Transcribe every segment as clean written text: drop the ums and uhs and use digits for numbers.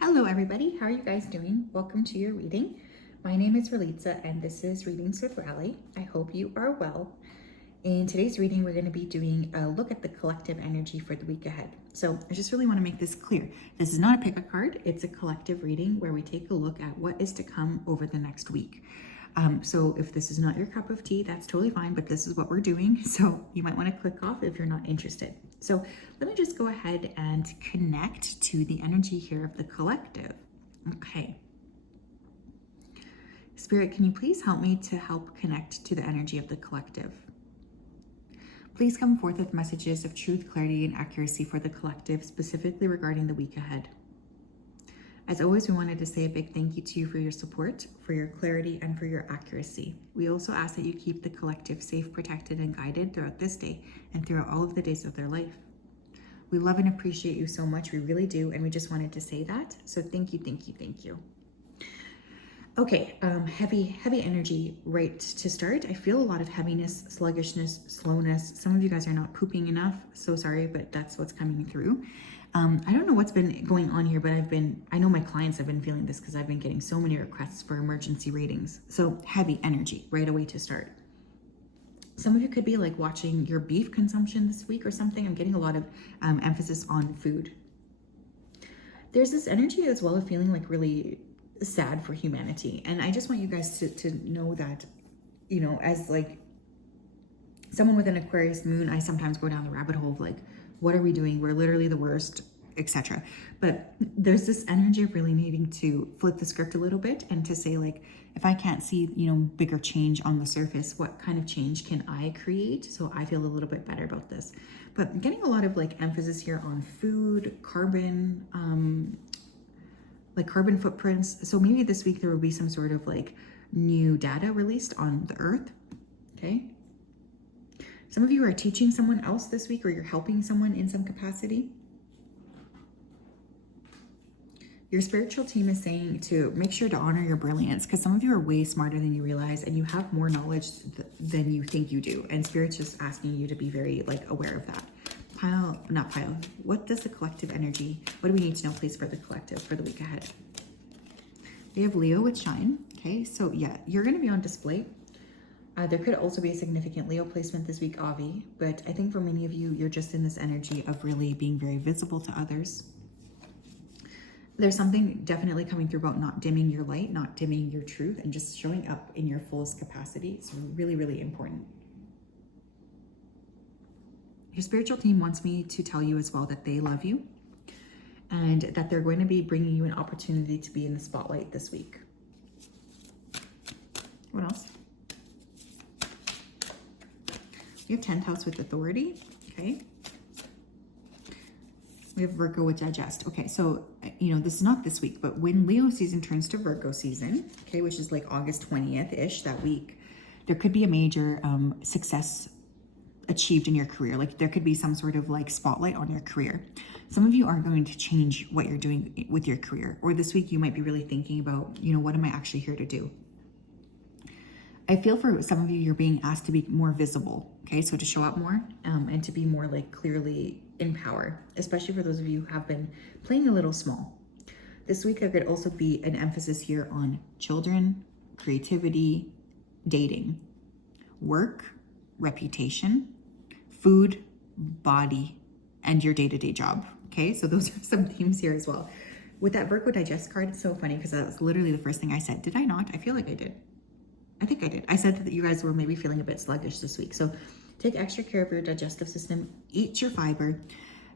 Hello everybody, how are you guys doing? Welcome to your reading. My name is Ralitza and this is Readings with Rali. I hope you are well. In today's reading, we're going to be doing a look at the collective energy for the week ahead. So I just really want to make this clear. This is not a pick a card, it's a collective reading where we take a look at what is to come over the next week. So if this is not your cup of tea, that's totally fine, but this is what we're doing. So you might want to click off if you're not interested. So let me just go ahead and connect to the energy here of the collective. Okay. Spirit, can you please help me to help connect to the energy of the collective? Please come forth with messages of truth, clarity, and accuracy for the collective, specifically regarding the week ahead. As always, we wanted to say a big thank you to you for your support, for your clarity, and for your accuracy. We also ask that you keep the collective safe, protected, and guided throughout this day and throughout all of the days of their life. We love and appreciate you so much. We really do. And we just wanted to say that. So thank you, thank you, thank you. Okay, heavy energy right to start. I feel a lot of heaviness, sluggishness, slowness. Some of you guys are not pooping enough. So sorry, but that's what's coming through. I don't know what's been going on here, but I know my clients have been feeling this because I've been getting so many requests for emergency readings. So heavy energy right away to start. Some of you could be like watching your beef consumption this week or something. I'm getting a lot of emphasis on food. There's this energy as well of feeling like really sad for humanity. And I just want you guys to know that, you know, as like someone with an Aquarius moon, I sometimes go down the rabbit hole of like, what are we doing? We're literally the worst, etc. But there's this energy of really needing to flip the script a little bit and to say like, if I can't see, you know, bigger change on the surface, what kind of change can I create? So I feel a little bit better about this. But I'm getting a lot of like emphasis here on food, carbon, like carbon footprints. So maybe this week there will be some sort of like new data released on the earth. Okay. Some of you are teaching someone else this week, or you're helping someone in some capacity. Your spiritual team is saying to make sure to honor your brilliance, because some of you are way smarter than you realize and you have more knowledge than you think you do. And Spirit's just asking you to be very like aware of that. What does the collective energy, what do we need to know, please, for the collective for the week ahead? We have Leo with Shine. Okay, so yeah, you're going to be on display. There could also be a significant Leo placement this week, Avi, but I think for many of you, you're just in this energy of really being very visible to others. There's something definitely coming through about not dimming your light, not dimming your truth, and just showing up in your fullest capacity. It's really, really important. Your spiritual team wants me to tell you as well that they love you and that they're going to be bringing you an opportunity to be in the spotlight this week. What else? We have 10th house with authority, okay? We have Virgo with digest. Okay, so, you know, this is not this week, but when Leo season turns to Virgo season, okay, which is like August 20th-ish that week, there could be a major success achieved in your career. Like there could be some sort of like spotlight on your career. Some of you are going to change what you're doing with your career. Or this week you might be really thinking about, you know, what am I actually here to do? I feel for some of you, you're being asked to be more visible, okay? So to show up more and to be more like clearly in power, especially for those of you who have been playing a little small. This week, there could also be an emphasis here on children, creativity, dating, work, reputation, food, body, and your day-to-day job, okay? So those are some themes here as well. With that Virgo Digest card, it's so funny because that was literally the first thing I said. Did I not? I feel like I did. I think I did. I said that you guys were maybe feeling a bit sluggish this week. So take extra care of your digestive system, eat your fiber.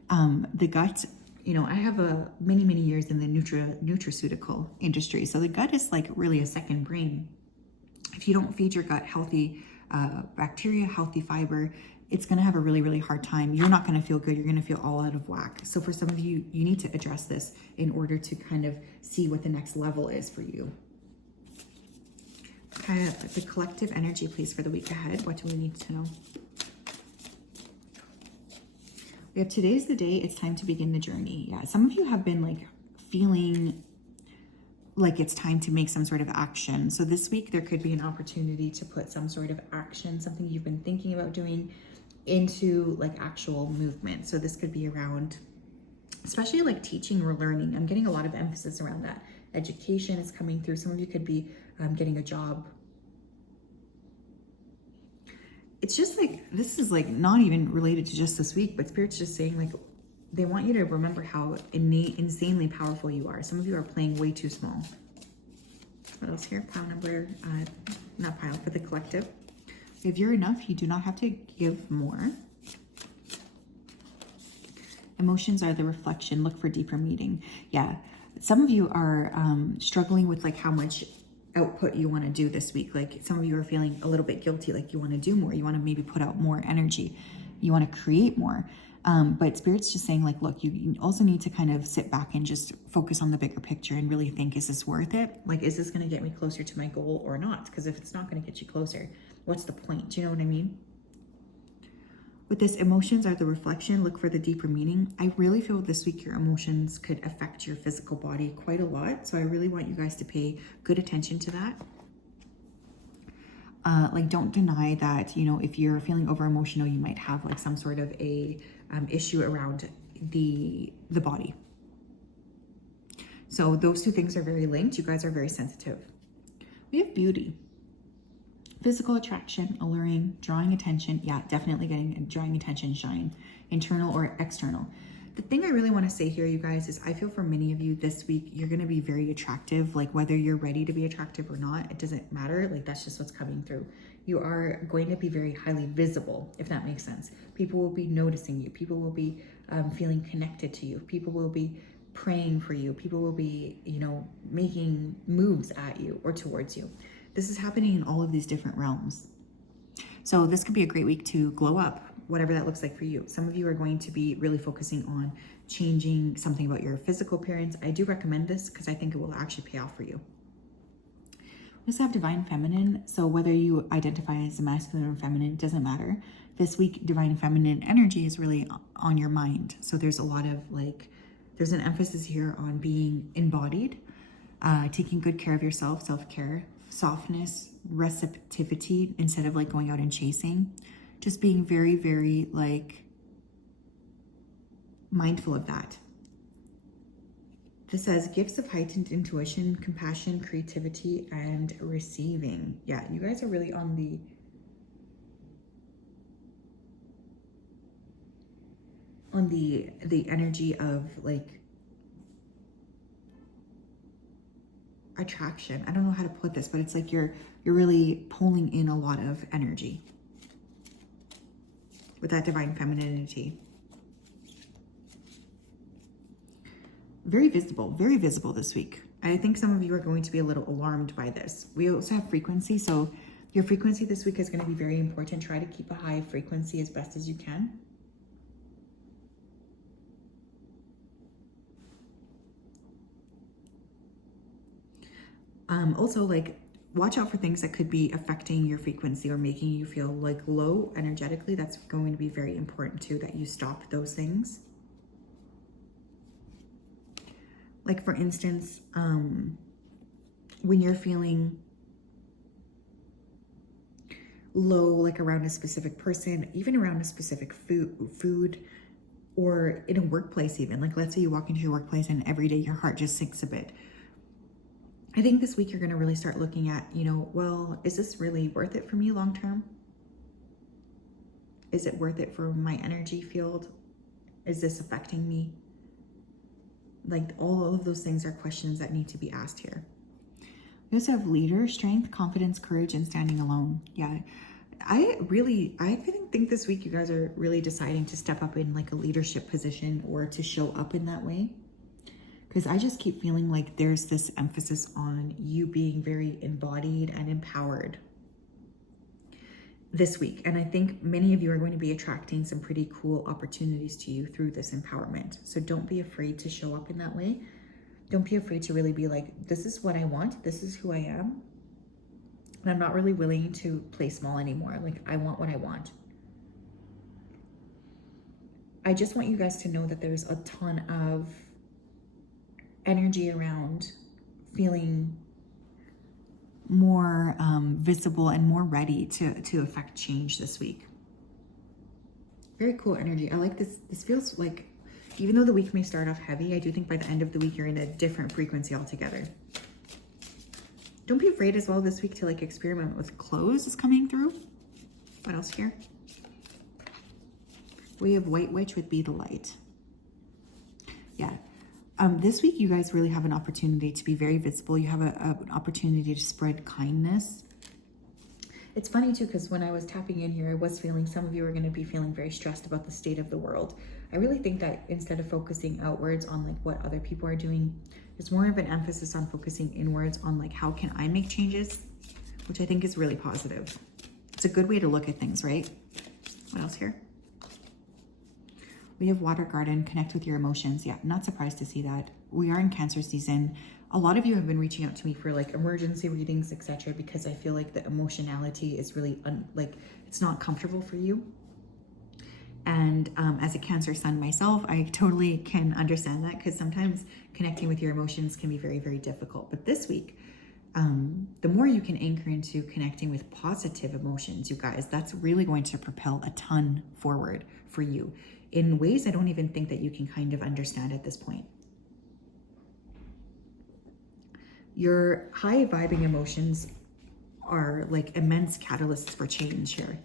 The gut, you know, I have many years in the nutraceutical industry. So the gut is like really a second brain. If you don't feed your gut healthy bacteria, healthy fiber, it's going to have a really hard time. You're not going to feel good. You're going to feel all out of whack. So for some of you, you need to address this in order to kind of see what the next level is for you. The collective energy, please, for the week ahead. What do we need to know? We have today's the day. It's time to begin the journey. Yeah, some of you have been like feeling like it's time to make some sort of action. So this week there could be an opportunity to put some sort of action, something you've been thinking about doing, into like actual movement. So this could be around especially like teaching or learning. I'm getting a lot of emphasis around that. Education is coming through. Some of you could be getting a job. It's just like, this is like not even related to just this week, but Spirit's just saying like, they want you to remember how insanely powerful you are. Some of you are playing way too small. What else here? Pile number, not pile, for the collective. If you're enough, you do not have to give more. Emotions are the reflection. Look for deeper meaning. Yeah, some of you are struggling with like how much output you want to do this week. Like some of you are feeling a little bit guilty, like you want to do more. You want to maybe put out more energy. You want to create more. But Spirit's just saying like, look, you also need to kind of sit back and just focus on the bigger picture and really think, is this worth it? Like, is this going to get me closer to my goal or not? Because if it's not going to get you closer, what's the point? Do you know what I mean? With this, emotions are the reflection. Look for the deeper meaning. I really feel this week your emotions could affect your physical body quite a lot. So I really want you guys to pay good attention to that. Like, don't deny that, you know, if you're feeling over emotional, you might have like some sort of a issue around the body. So those two things are very linked. You guys are very sensitive. We have beauty. Physical attraction, alluring, drawing attention. Yeah, definitely drawing attention, shine, internal or external. The thing I really want to say here, you guys, is I feel for many of you this week, you're going to be very attractive. Like whether you're ready to be attractive or not, it doesn't matter. Like that's just what's coming through. You are going to be very highly visible, if that makes sense. People will be noticing you. People will be feeling connected to you. People will be praying for you. People will be, you know, making moves at you or towards you. This is happening in all of these different realms. So this could be a great week to glow up, whatever that looks like for you. Some of you are going to be really focusing on changing something about your physical appearance. I do recommend this because I think it will actually pay off for you. We also have divine feminine. So whether you identify as masculine or feminine, it doesn't matter. This week, divine feminine energy is really on your mind. So there's a lot of like, there's an emphasis here on being embodied, taking good care of yourself, self-care, softness, receptivity, instead of like going out and chasing, just being very, very like mindful of that. This says gifts of heightened intuition, compassion, creativity, and receiving. Yeah, you guys are really on the energy of like attraction. I don't know how to put this, but it's like you're really pulling in a lot of energy with that divine femininity. Very visible this week. I think some of you are going to be a little alarmed by this. We also have frequency. So your frequency this week is going to be very important. Try to keep a high frequency as best as you can. Also, like, watch out for things that could be affecting your frequency or making you feel like low energetically. That's going to be very important too, that you stop those things. Like for instance, when you're feeling low, like around a specific person, even around a specific food, or in a workplace even, like let's say you walk into your workplace and every day your heart just sinks a bit. I think this week you're going to really start looking at, you know, well, is this really worth it for me long term? Is it worth it for my energy field? Is this affecting me? Like all of those things are questions that need to be asked here. We also have leader, strength, confidence, courage, and standing alone. Yeah, I think this week you guys are really deciding to step up in like a leadership position or to show up in that way. Because I just keep feeling like there's this emphasis on you being very embodied and empowered this week. And I think many of you are going to be attracting some pretty cool opportunities to you through this empowerment. So don't be afraid to show up in that way. Don't be afraid to really be like, this is what I want. This is who I am. And I'm not really willing to play small anymore. Like, I want what I want. I just want you guys to know that there's a ton of energy around feeling more visible and more ready to affect change this week. Very cool energy. I like this. This feels like Even though the week may start off heavy, I do think by the end of the week, you're in a different frequency altogether. Don't be afraid as well this week to like experiment with clothes is coming through. What else here? We have White Witch with Be the Light. Yeah. This week, you guys really have an opportunity to be very visible. You have an opportunity to spread kindness. It's funny too, because when I was tapping in here, I was feeling some of you are going to be feeling very stressed about the state of the world. I really think that instead of focusing outwards on like what other people are doing, there's more of an emphasis on focusing inwards on like, how can I make changes? Which I think is really positive. It's a good way to look at things, right? What else here? We have Water Garden, connect with your emotions. Yeah, not surprised to see that. We are in Cancer season. A lot of you have been reaching out to me for like emergency readings, etc., because I feel like the emotionality is really like it's not comfortable for you. And as a Cancer sun myself, I totally can understand that, because sometimes connecting with your emotions can be very, very difficult. But this week, the more you can anchor into connecting with positive emotions, you guys, that's really going to propel a ton forward for you in ways I don't even think that you can kind of understand at this point. Your high vibing emotions are like immense catalysts for change here.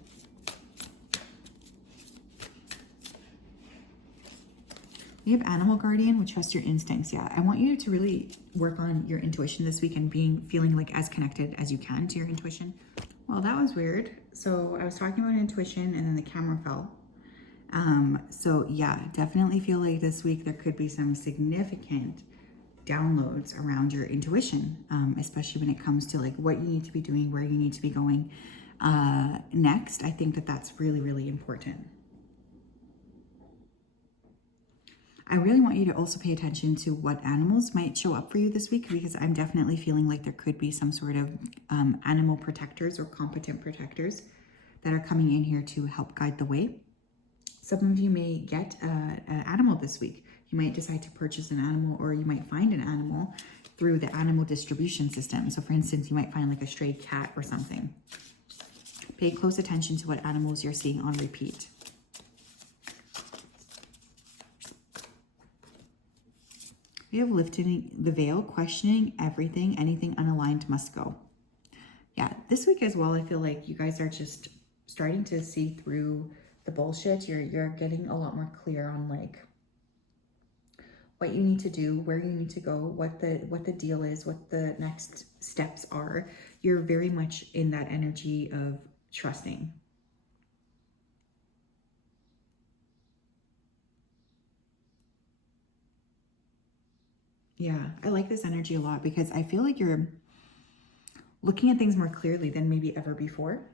We have Animal Guardian, which trust your instincts. Yeah, I want you to really work on your intuition this week and feeling like as connected as you can to your intuition. Well, that was weird. So I was talking about intuition and then the camera fell. So yeah, definitely feel like this week there could be some significant downloads around your intuition, especially when it comes to like what you need to be doing, where you need to be going next. I think that that's really, really important. I really want you to also pay attention to what animals might show up for you this week, because I'm definitely feeling like there could be some sort of animal protectors or competent protectors that are coming in here to help guide the way. Some of you may get an animal this week. You might decide to purchase an animal, or you might find an animal through the animal distribution system. So for instance, you might find like a stray cat or something. Pay close attention to what animals you're seeing on repeat. We have lifting the veil, questioning everything, anything unaligned must go. Yeah, this week as well, I feel like you guys are just starting to see through the bullshit. You're getting a lot more clear on like what you need to do, where you need to go, what the deal is, what the next steps are. You're very much in that energy of trusting. Yeah, I like this energy a lot, because I feel like you're looking at things more clearly than maybe ever before.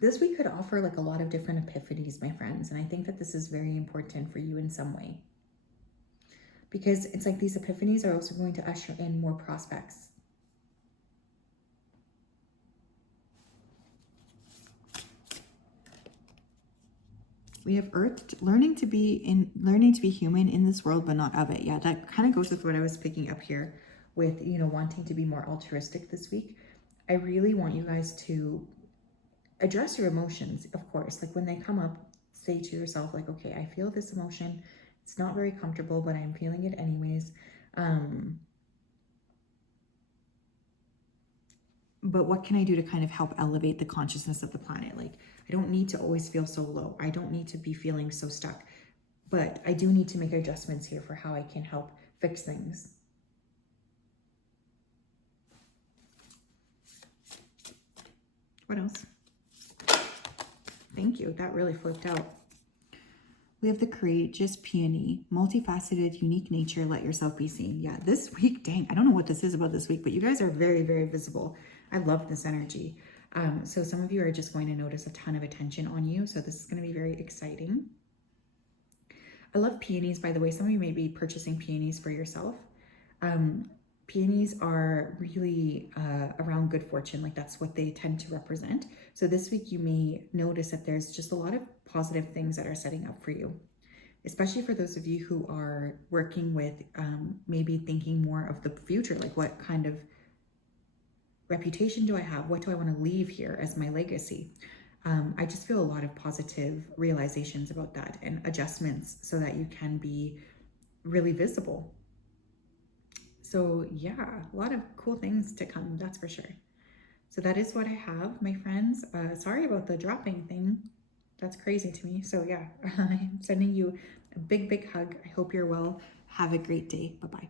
This week could offer like a lot of different epiphanies, my friends, and I think that this is very important for you in some way, because it's like these epiphanies are also going to usher in more prospects. We have Earth, learning to be human in this world, but not of it. Yeah, that kind of goes with what I was picking up here with, you know, wanting to be more altruistic this week. I really want you guys to address your emotions, of course. Like when they come up, say to yourself, like, okay, I feel this emotion. It's not very comfortable, but I'm feeling it anyways. But what can I do to kind of help elevate the consciousness of the planet? Like, I don't need to always feel so low. I don't need to be feeling so stuck. But I do need to make adjustments here for how I can help fix things. What else? Thank you. That really flipped out. We have the courageous peony, multifaceted, unique nature, let yourself be seen. Yeah, this week, dang, I don't know what this is about this week, but you guys are very, very visible. I love this energy. So some of you are just going to notice a ton of attention on you. So this is going to be very exciting. I love peonies, by the way. Some of you may be purchasing peonies for yourself. Peonies are really around good fortune. Like that's what they tend to represent. So this week you may notice that there's just a lot of positive things that are setting up for you, especially for those of you who are working with maybe thinking more of the future, like what kind of reputation do I have? What do I want to leave here as my legacy? I just feel a lot of positive realizations about that and adjustments so that you can be really visible. So yeah, a lot of cool things to come, that's for sure. So that is what I have, my friends. Sorry about the dropping thing. That's crazy to me. So yeah, I'm sending you a big, big hug. I hope you're well. Have a great day. Bye-bye.